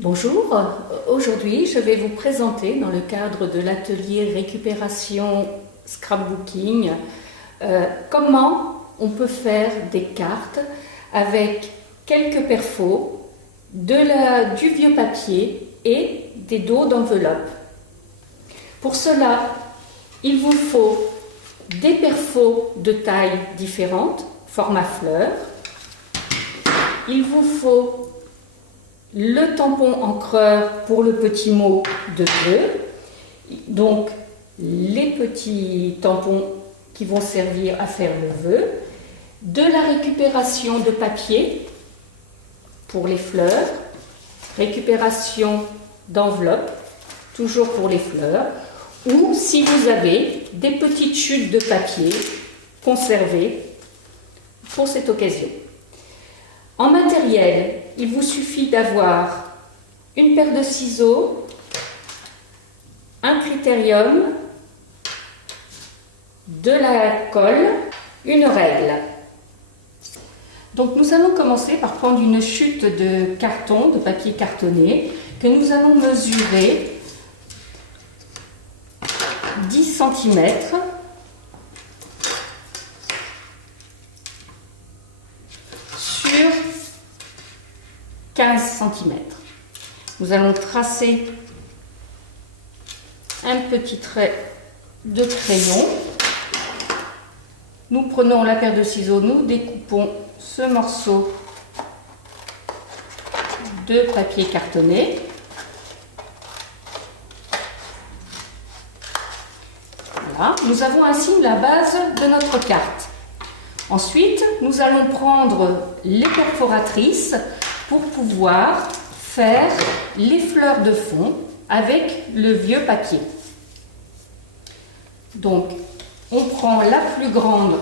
Bonjour, aujourd'hui je vais vous présenter dans le cadre de l'atelier récupération scrapbooking comment on peut faire des cartes avec quelques perfos, du vieux papier et des dos d'enveloppe. Pour cela, il vous faut des perfos de tailles différentes, format fleur. Il vous faut le tampon encreur pour le petit mot de vœux, donc les petits tampons qui vont servir à faire le vœu, de la récupération de papier pour les fleurs, récupération d'enveloppe, toujours pour les fleurs, ou si vous avez des petites chutes de papier conservées pour cette occasion. En matériel, il vous suffit d'avoir une paire de ciseaux, un critérium, de la colle, une règle. Donc nous allons commencer par prendre une chute de carton, de papier cartonné, que nous allons mesurer 10 cm sur 15 cm. Nous allons tracer un petit trait de crayon. Nous prenons la paire de ciseaux, nous découpons ce morceau de papier cartonné. Voilà, nous avons ainsi la base de notre carte. Ensuite, nous allons prendre les perforatrices pour pouvoir faire les fleurs de fond avec le vieux papier. Donc, on prend la plus grande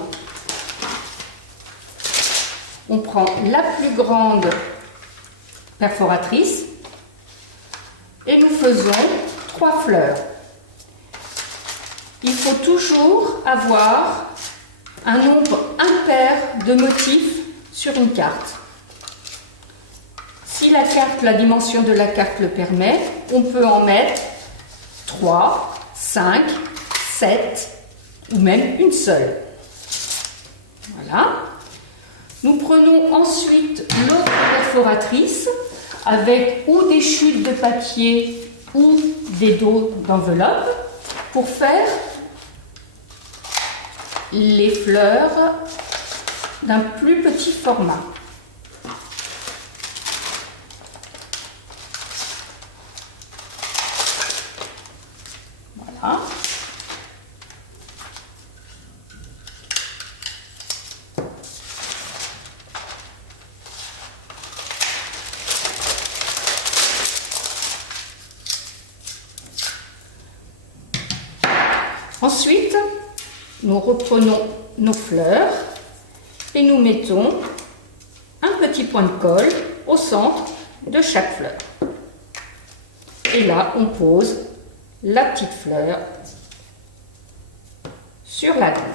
perforatrice et nous faisons 3 fleurs. Il faut toujours avoir un nombre impair de motifs sur une carte. Si la dimension de la carte le permet, on peut en mettre 3, 5, 7 ou même une seule. Voilà. Nous prenons ensuite l'autre perforatrice avec ou des chutes de papier ou des dos d'enveloppe pour faire les fleurs d'un plus petit format. Voilà. Ensuite, nous reprenons nos fleurs et nous mettons un petit point de colle au centre de chaque fleur. Et là, on pose la petite fleur sur la grande.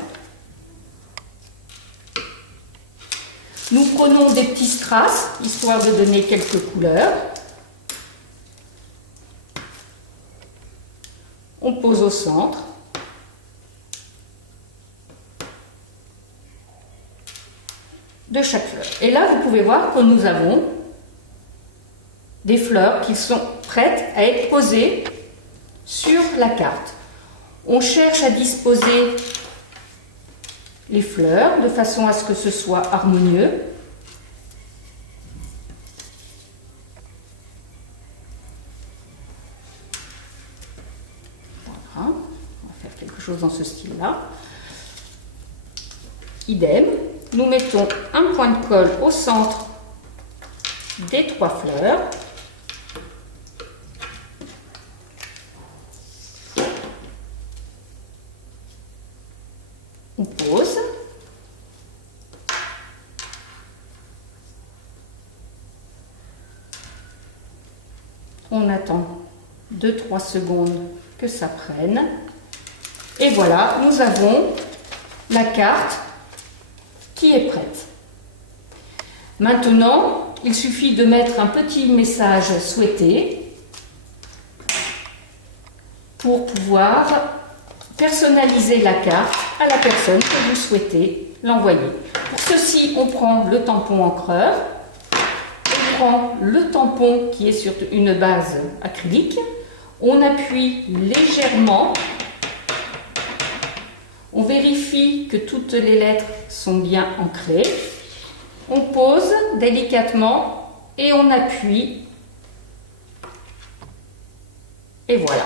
Nous prenons des petits strass, histoire de donner quelques couleurs. On pose au centre. De chaque fleur. Et là, vous pouvez voir que nous avons des fleurs qui sont prêtes à être posées sur la carte. On cherche à disposer les fleurs de façon à ce que ce soit harmonieux. Voilà, on va faire quelque chose dans ce style-là. Idem. Nous mettons un point de colle au centre des 3 fleurs. On pose. On attend 2-3 secondes que ça prenne. Et voilà, nous avons la carte qui est prête. Maintenant, il suffit de mettre un petit message souhaité pour pouvoir personnaliser la carte à la personne que vous souhaitez l'envoyer. Pour ceci, on prend le tampon encreur, on prend le tampon qui est sur une base acrylique, on appuie légèrement, on vérifie que toutes les lettres sont bien ancrées, on pose délicatement et on appuie. Et voilà.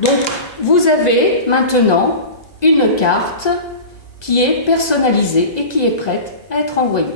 Donc, vous avez maintenant une carte qui est personnalisée et qui est prête à être envoyée.